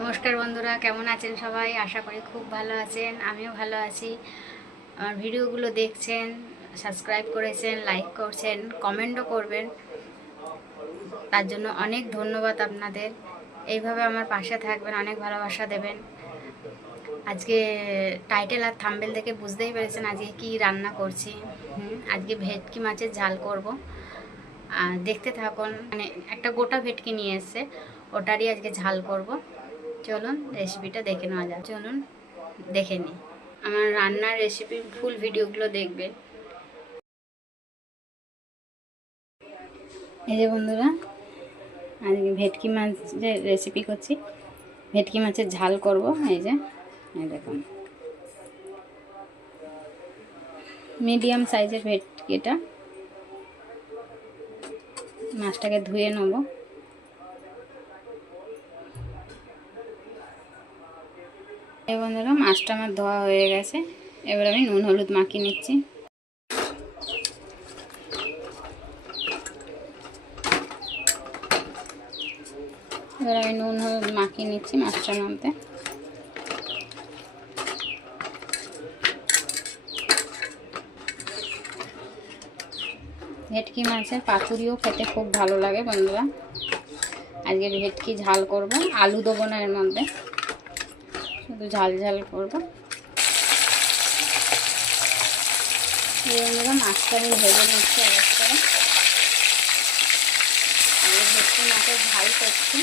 নমস্কার বন্ধুরা, কেমন আছেন সবাই? আশা করি খুব ভালো আছেন। আমিও ভালো আছি। আমার ভিডিওগুলো দেখছেন, সাবস্ক্রাইব করেছেন, লাইক করছেন, কমেন্টও করবেন, তার জন্য অনেক ধন্যবাদ আপনাদের। এইভাবে আমার পাশে থাকবেন, অনেক ভালোবাসা দেবেন। আজকে টাইটেল আর থাম্বনেল দেখে বুঝতেই পেরেছেন আজকে কি রান্না করছি। আজকে ভেটকি মাছের ঝাল করব। আর দেখতে থাকুন, মানে একটা গোটা ভেটকি নিয়ে এসছে, ওটারই আজকে ঝাল করব। চলুন রেসিপিটা দেখে নেওয়া যাক। চলুন দেখে নিই আমার রান্নার রেসিপি, ফুল ভিডিওগুলো দেখবেন। এই যে বন্ধুরা, আজকে ভেটকি মাছের রেসিপি করছি, ভেটকি মাছের ঝাল করব। এই যে দেখুন, মিডিয়াম সাইজের ভেটকিটা, মাছটাকে ধুয়ে নেব। এই বন্ধুরা, মাছটা আমার ধোয়া হয়ে গেছে। এবার আমি নুন হলুদ মাখিয়ে নিচ্ছি। এবার আমি নুন হলুদ মাখিয়ে নিচ্ছি মাছটার মধ্যে। ভেটকি মাছের পাতুরিও খেতে খুব ভালো লাগে বন্ধুরা। আজকে ভেটকি ঝাল করব, আলু দেবো না এর মধ্যে, শুধু ঝাল ঝাল করবো। বন্ধুরা, মাছটা আমি ভেজে নিচ্ছি আলাদা করে। আমি ভেটকি মাছের ঝাল করছি।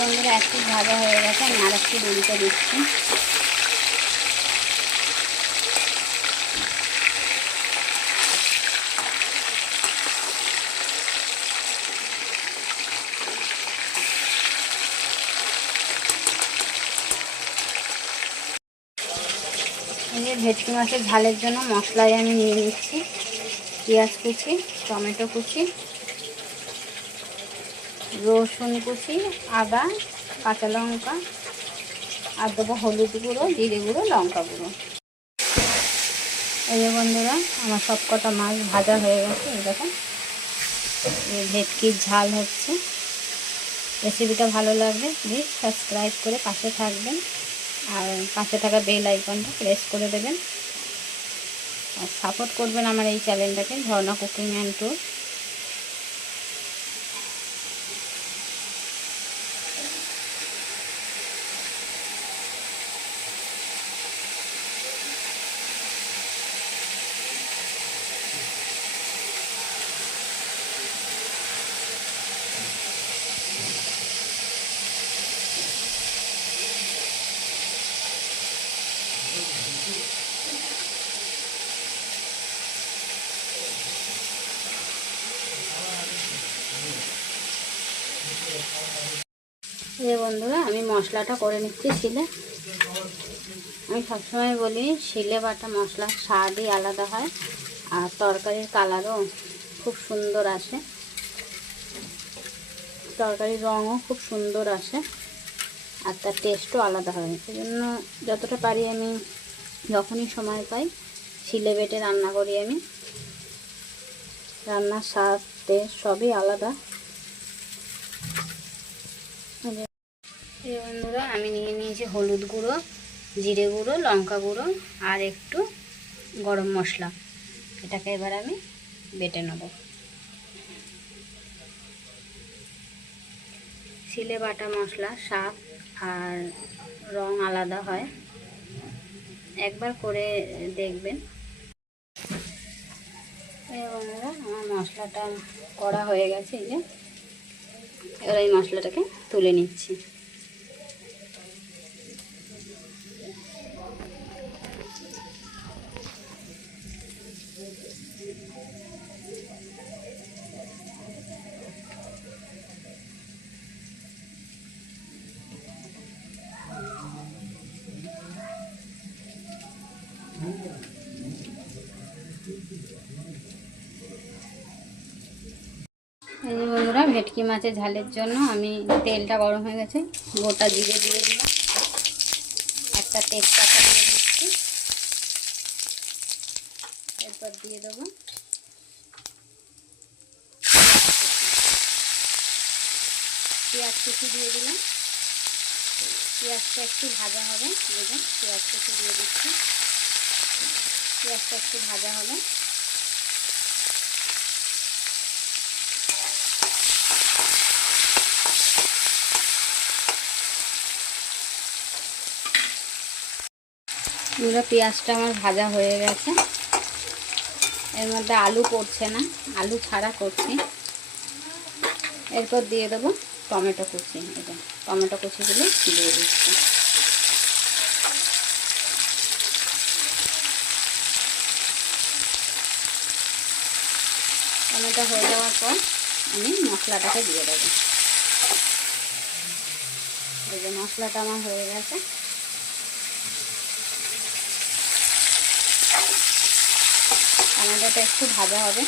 বন্ধুরা, একটু ভাজা হয়ে গেছে, আমি আর একটু উল্টে দিচ্ছি। এই ভেটকি মাছের ঝালের জন্য মশলাই আমি নিয়ে নিচ্ছি। পেঁয়াজ কুচি, টমেটো কুচি, রসুন কুচি, আদা, কাঁচা লঙ্কা, আর দেবো হলুদ গুঁড়ো, জিরে গুঁড়ো, লঙ্কা গুঁড়ো। এই যে বন্ধুরা, আমার সব কটা মাছ ভাজা হয়ে গেছে। এই দেখুন, এই ভেটকির ঝাল হচ্ছে। রেসিপিটা ভালো লাগবে প্লিজ সাবস্ক্রাইব করে পাশে থাকবেন, আর পাশে থাকা বেল আইকনটা প্রেস করে দেবেন, আর সাপোর্ট করবেন আমার এই চ্যানেলটাকে, ঝর্ণা কুকিং অ্যান্ড ট্যুর। এই বন্ধুরা, আমি মশলাটা করে নিচ্ছি শিলে। আমি সবসময় বলি, শিলে বাটা মশলার স্বাদই আলাদা হয়, আর তরকারির কালারও খুব সুন্দর আসে, তরকারির রঙও খুব সুন্দর আসে, আর তার টেস্টও আলাদা হয়। সেই জন্য যতটা পারি আমি, যখনই সময় পাই, শিলে বেটে রান্না করি আমি। রান্নার স্বাদ টেস্ট সবই আলাদা। এই বন্ধুরা, আমি নিয়ে নিয়েছি হলুদ গুঁড়ো, জিরে গুঁড়ো, লঙ্কা গুঁড়ো, আর একটু গরম মশলা। এটাকে এবার আমি বেটে নেব। শিলে বাটা মশলা স্বাদ আর রং আলাদা হয়, একবার করে দেখবেন। এই বন্ধুরা, আমার মশলাটা করা হয়ে গেছে। এই যে, এবার এই মশলাটাকে তুলে নিচ্ছি। এই যে বন্ধুরা, ভেটকি মাছের ঝালের জন্য আমি, তেলটা গরম হয়ে গেছে, গোটা জিরে দিয়ে দিলাম, একটা তেজপাতা দিয়ে দিচ্ছি, এরপর দিয়ে দেবো পেঁয়াজ কুচি দিয়ে দিলাম। পেঁয়াজটা একটু ভাজা হবে, দেখুন পেঁয়াজ কুচি দিয়ে দিচ্ছি। পেঁয়াজটা একটু ভাজা হবে। পুরো পেঁয়াজটা আমার ভাজা হয়ে গেছে। এর মধ্যে আলু পড়ছে না, আলু ছাড়া করছি। এরপর দিয়ে দেবো টমেটো কুচি। এটা টমেটো কুচিগুলো দিয়ে দিচ্ছি। টমেটো হয়ে যাওয়ার পর আমি মশলাটাকে দিয়ে দেবো। এই যে মশলাটা আমার হয়ে গেছে। টমেটোটা একটু ভাজা হবে।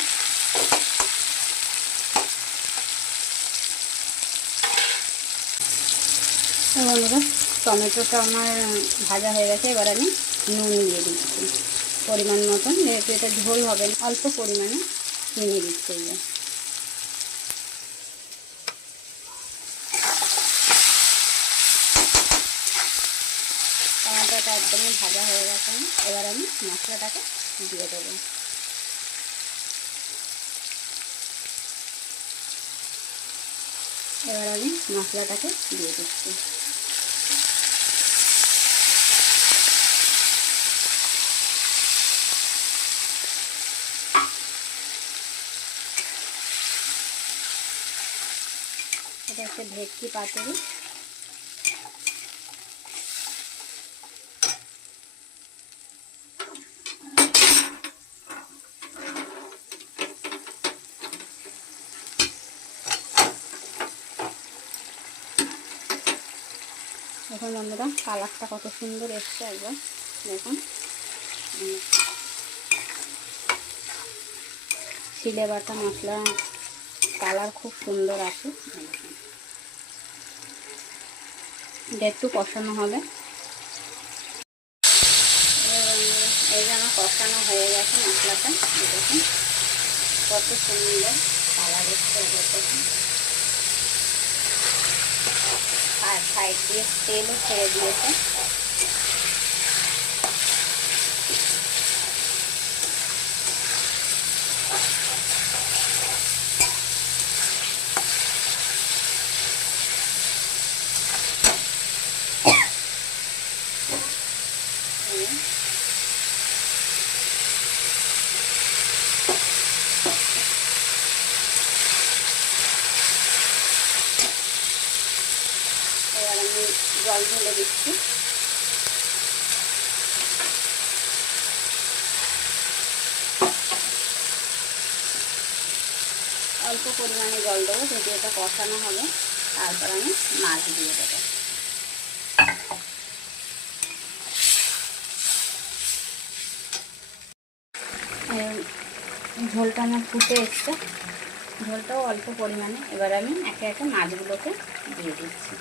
বন্ধুরা টমেটোটা আমার ভাজা হয়ে গেছে। এবার আমি নুন দিয়ে দিচ্ছি পরিমাণ মতন, যেহেতু এটা ঝোল হবে না, অল্প পরিমাণে চিনি দিচ্ছি। টমেটোটা একদমই ভাজা হয়ে গেছে। এবার আমি মশলাটাকে দিয়ে দেবো। এবার আমি মশলাটাকে দিয়ে দিচ্ছি। এটা একটা ভেটকি পাতুরি। দেখুন বন্ধুরা কালারটা কত সুন্দর এসছে, একবার দেখুন। সিলে বাটা মশলা কালার খুব সুন্দর আসে। এটা একটু কষানো হবে। এই যে আমার কষানো হয়ে গেছে মশলাটা, দেখুন কত সুন্দর কালার এসছে। দেখুন আর সাইড দিয়ে তেলও ছেড়ে দিয়েছে। এবার আমি জল ঢেলে দিচ্ছি। অল্প পরিমাণে জল দেবো, যেহেতু এটা কষানো হবে। তারপর আমি মাছ দিয়ে দেবো। ঝোলটা আমার ফুটে এসছে, ঝোলটাও অল্প পরিমাণে। এবার আমি একে একে মাছগুলোকে দিয়ে দিচ্ছি।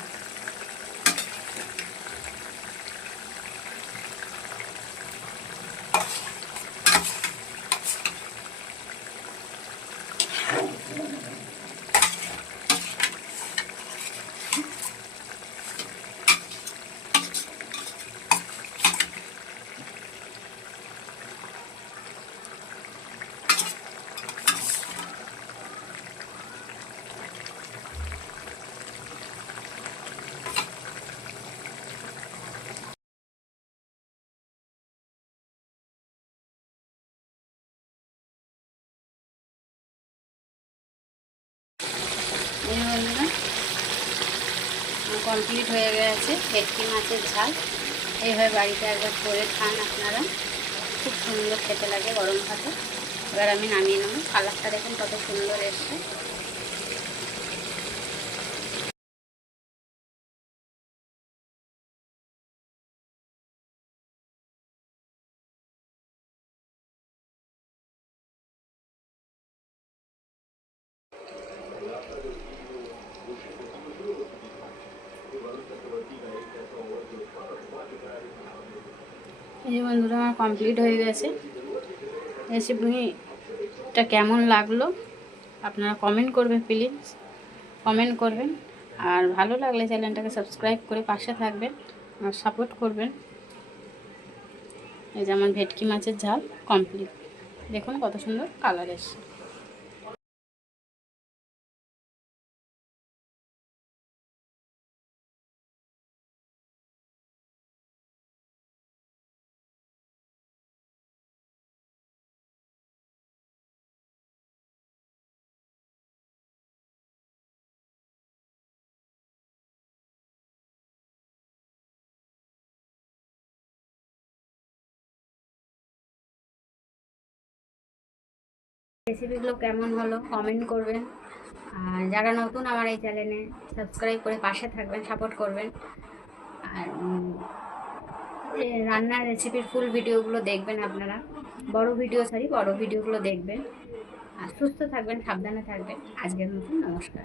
কমপ্লিট হয়ে গেছে ভেটকি মাছের ঝাল। এইভাবে বাড়িতে একবার করে খান আপনারা, খুব সুন্দর খেতে লাগে গরম ভাতে। এবার আমি নামিয়ে নেব। কালারটা দেখুন কত সুন্দর এসছে। এই যে বন্ধুরা আমার কমপ্লিট হয়ে গেছে। রেসিপিটা কেমন লাগলো আপনারা কমেন্ট করবেন, প্লিজ কমেন্ট করবেন। আর ভালো লাগলে চ্যানেলটাকে সাবস্ক্রাইব করে পাশে থাকবেন আর সাপোর্ট করবেন। এই যে আমার ভেটকি মাছের ঝাল কমপ্লিট, দেখুন কত সুন্দর কালার এসছে। রেসিপিগুলো কেমন হলো কমেন্ট করবেন। আর যারা নতুন আমার এই চ্যানেলে, সাবস্ক্রাইব করে পাশে থাকবেন, সাপোর্ট করবেন। আর রান্নার রেসিপির ফুল ভিডিওগুলো দেখবেন আপনারা, বড় ভিডিওগুলো দেখবেন। আর সুস্থ থাকবেন, সাবধানে থাকবেন। আজকের মতন নমস্কার।